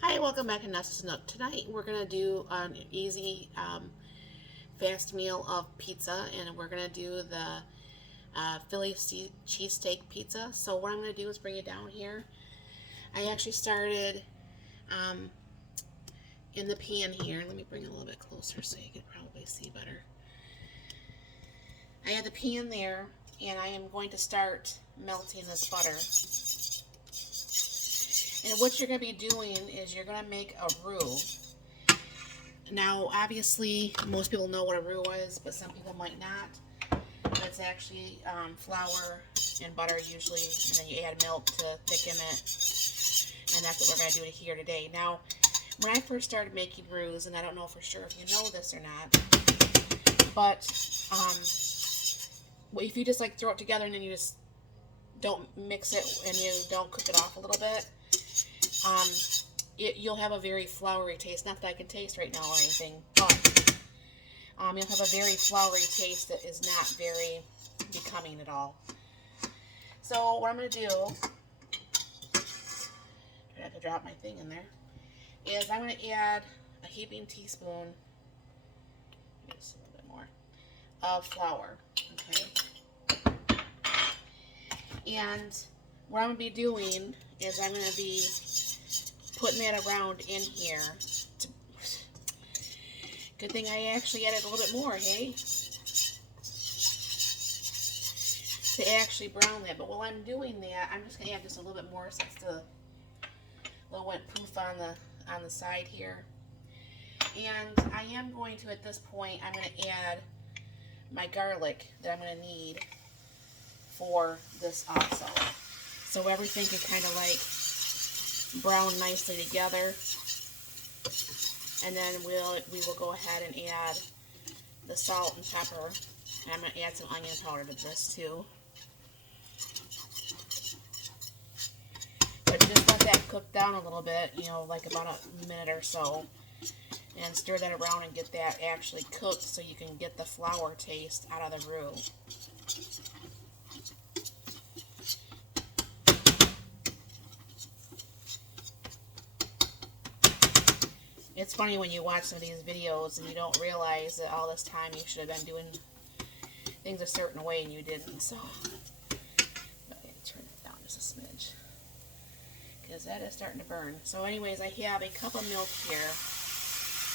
Hi, welcome back to Nest's Nook. Tonight we're going to do an easy, fast meal of pizza, and we're going to do the Philly cheesesteak pizza. So what I'm going to do is bring it down here. I actually started um, in the pan here. Let me bring it a little bit closer so you can probably see better. I had the pan there, and I am going to start melting this butter. And what you're going to be doing is you're going to make a roux. Now, obviously, most people know what a roux is, but some people might not. It's actually flour and butter usually, and then you add milk to thicken it. And that's what we're going to do here today. Now, when I first started making roux, and I don't know for sure if you know this or not, but if you just like throw it together and then you just don't mix it and you don't cook it off a little bit, you'll have a very floury taste. Not that I can taste right now or anything, but you'll have a very floury taste that is not very becoming at all. So what I'm going to do, I have to drop my thing in there, is I'm going to add a heaping teaspoon, just a little bit more, of flour. Okay. And what I'm going to be doing is I'm going to be putting that around in here. Good thing I actually added a little bit more, hey? To actually brown that. But while I'm doing that, I'm just going to add just a little bit more since the little went poof on the side here. And I am going to, at this point, I'm going to add my garlic that I'm going to need for this also. So everything can kind of like brown nicely together, and then we will go ahead and add the salt and pepper, and I'm going to add some onion powder to this too. But just let that cook down a little bit, like about a minute or so, and stir that around and get that actually cooked so you can get the flour taste out of the roux. It's funny when you watch some of these videos and you don't realize that all this time you should have been doing things a certain way and you didn't. So, but I turn it down just a smidge because that is starting to burn. So anyways, I have a cup of milk here,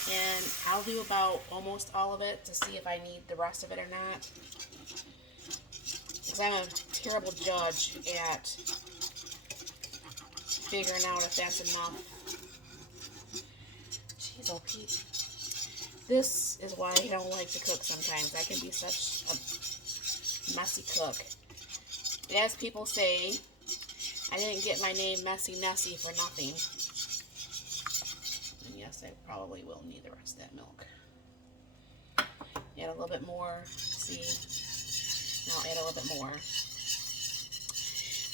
and I'll do about almost all of it to see if I need the rest of it or not, because I'm a terrible judge at figuring out if that's enough. Oh, Pete. This is why I don't like to cook sometimes. I can be such a messy cook. As people say, I didn't get my name Messy Nessie for nothing. And yes, I probably will need the rest of that milk. Add a little bit more. See? Now add a little bit more.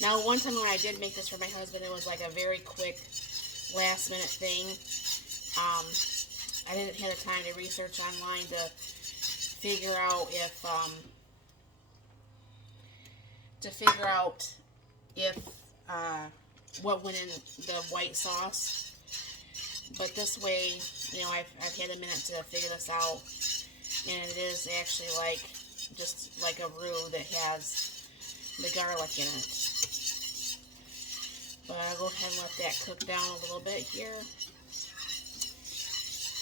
Now, one time when I did make this for my husband, it was like a very quick, last-minute thing. I didn't have the time to research online to figure out if what went in the white sauce. But this way, I've had a minute to figure this out, and it is actually just like a roux that has the garlic in it. But I'll go ahead and let that cook down a little bit here.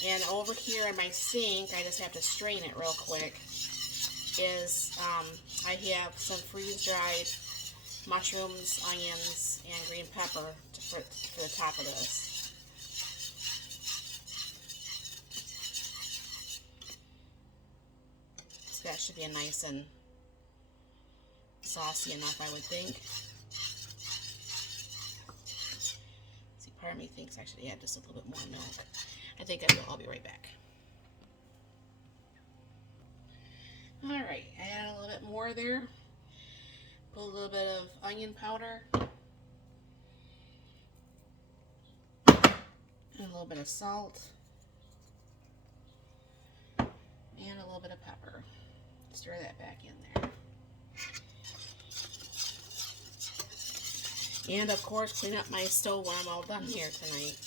And over here in my sink, I just have to strain it real quick, I have some freeze-dried mushrooms, onions, and green pepper for the top of this. So that should be nice and saucy enough, I would think. See, part of me thinks I should add just a little bit more milk. I think I will. I'll be right back. Alright, add a little bit more there. Put a little bit of onion powder. And a little bit of salt. And a little bit of pepper. Stir that back in there. And of course, clean up my stove when I'm all done here tonight.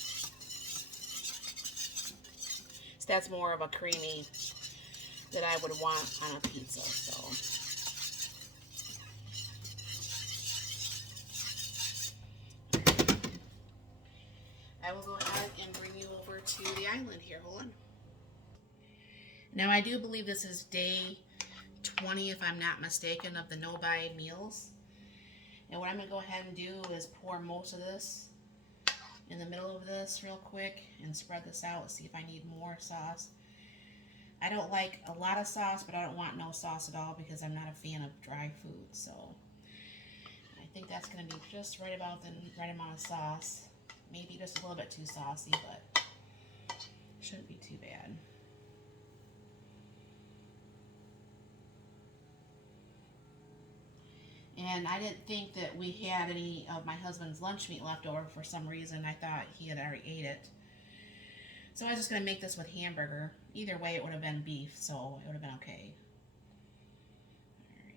that's more of a creamy that I would want on a pizza. So I will go ahead and bring you over to the island here. Hold on. Now I do believe this is day 20, if I'm not mistaken, of the no-buy meals. And what I'm going to go ahead and do is pour most of this in the middle of this real quick and spread this out, see if I need more sauce. I don't like a lot of sauce, but I don't want no sauce at all because I'm not a fan of dry food. So I think that's going to be just right about the right amount of sauce. Maybe just a little bit too saucy, but shouldn't be too bad. And I didn't think that we had any of my husband's lunch meat left over for some reason. I thought he had already ate it. So I was just going to make this with hamburger. Either way, it would have been beef, so it would have been okay. Alright.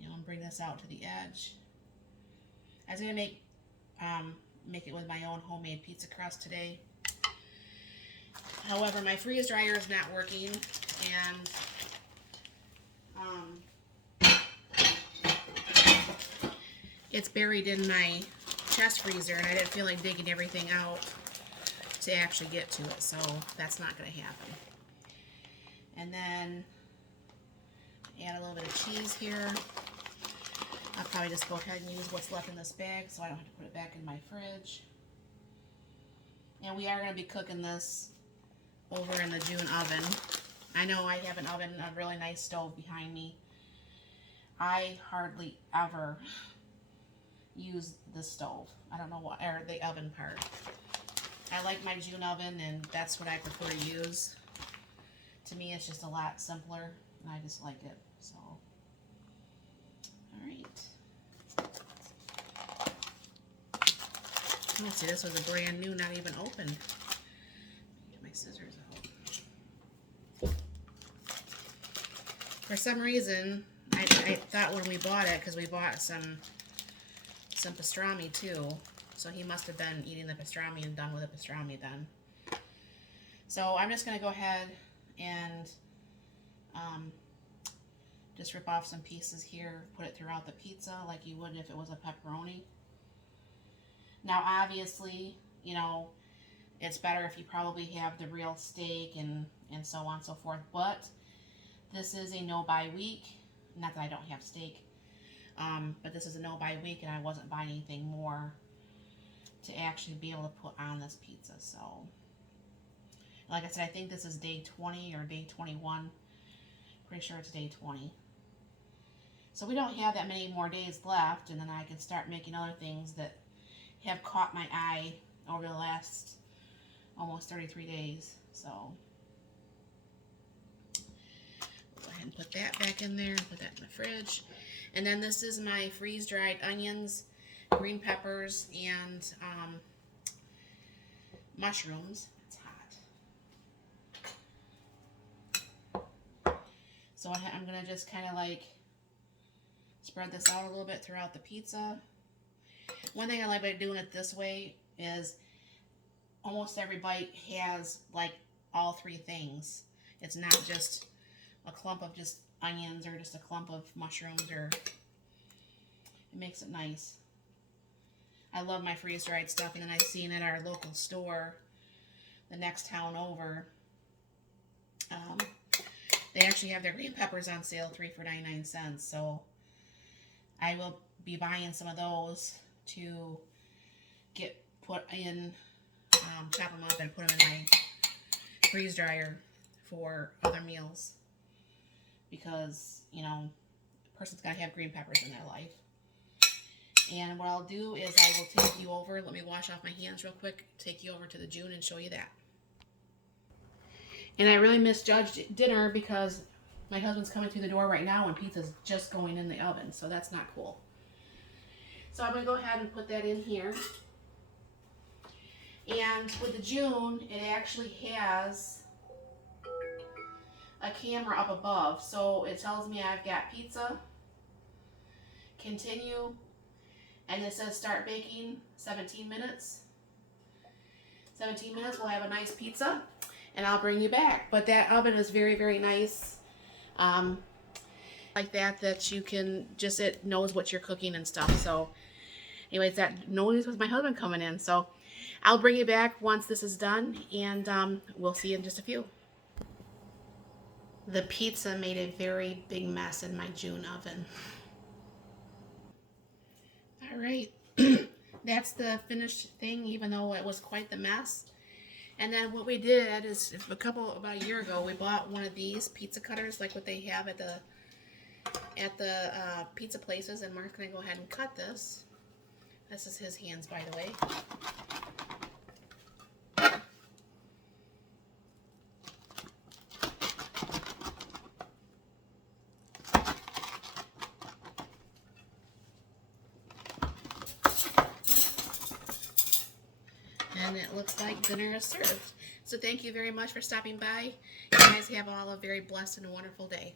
I'm going to bring this out to the edge. I was going to make it with my own homemade pizza crust today. However, my freeze dryer is not working, and it's buried in my chest freezer, and I didn't feel like digging everything out to actually get to it, so that's not going to happen. And then add a little bit of cheese here. I'll probably just go ahead and use what's left in this bag so I don't have to put it back in my fridge. And we are going to be cooking this over in the June oven. I know I have an oven, a really nice stove behind me. I hardly ever use the stove. I don't know what, or the oven part. I like my June oven, and that's what I prefer to use. To me, it's just a lot simpler, and I just like it. So, all right. Let's see, this was a brand new, not even open. Get my scissors out. For some reason, I thought when we bought it, because we bought some pastrami too, so he must have been eating the pastrami and done with the pastrami then. So I'm just going to go ahead and just rip off some pieces here, put it throughout the pizza like you would if it was a pepperoni. Now obviously, it's better if you probably have the real steak and so on and so forth, but this is a no-buy week. Not that I don't have steak, but this is a no-buy week, and I wasn't buying anything more to actually be able to put on this pizza. So, like I said, I think this is day 20 or day 21. Pretty sure it's day 20. So we don't have that many more days left, and then I can start making other things that have caught my eye over the last almost 33 days. So we'll go ahead and put that back in there, put that in the fridge. And then this is my freeze-dried onions, green peppers, and mushrooms. It's hot. So I'm going to just kind of like spread this out a little bit throughout the pizza. One thing I like about doing it this way is almost every bite has like all three things. It's not just a clump of just onions or just a clump of mushrooms, or it makes it nice. I love my freeze-dried stuff, and then I seen at our local store the next town over, they actually have their green peppers on sale, 3 for 99 cents. So I will be buying some of those to get put in, chop them up and put them in my freeze dryer for other meals, because a person's got to have green peppers in their life. And what I'll do is I will take you over, let me wash off my hands real quick, take you over to the June and show you that. And I really misjudged dinner because my husband's coming through the door right now and pizza's just going in the oven, so that's not cool. So I'm going to go ahead and put that in here. And with the June, it actually has a camera up above, so it tells me I've got pizza, continue, and it says start baking 17 minutes. 17 minutes, we'll have a nice pizza. and I'll bring you back. But that oven is very, very nice. Like that you can just, it knows what you're cooking and stuff. So anyways, that noise was my husband coming in. So I'll bring you back once this is done, and we'll see you in just a few. The pizza made a very big mess in my June oven. All right, that's the finished thing, even though it was quite the mess. And then what we did is about a year ago, we bought one of these pizza cutters, like what they have at the pizza places, and Mark's gonna go ahead and cut this. This is his hands, by the way. And it looks like dinner is served. So thank you very much for stopping by. You guys have all a very blessed and wonderful day.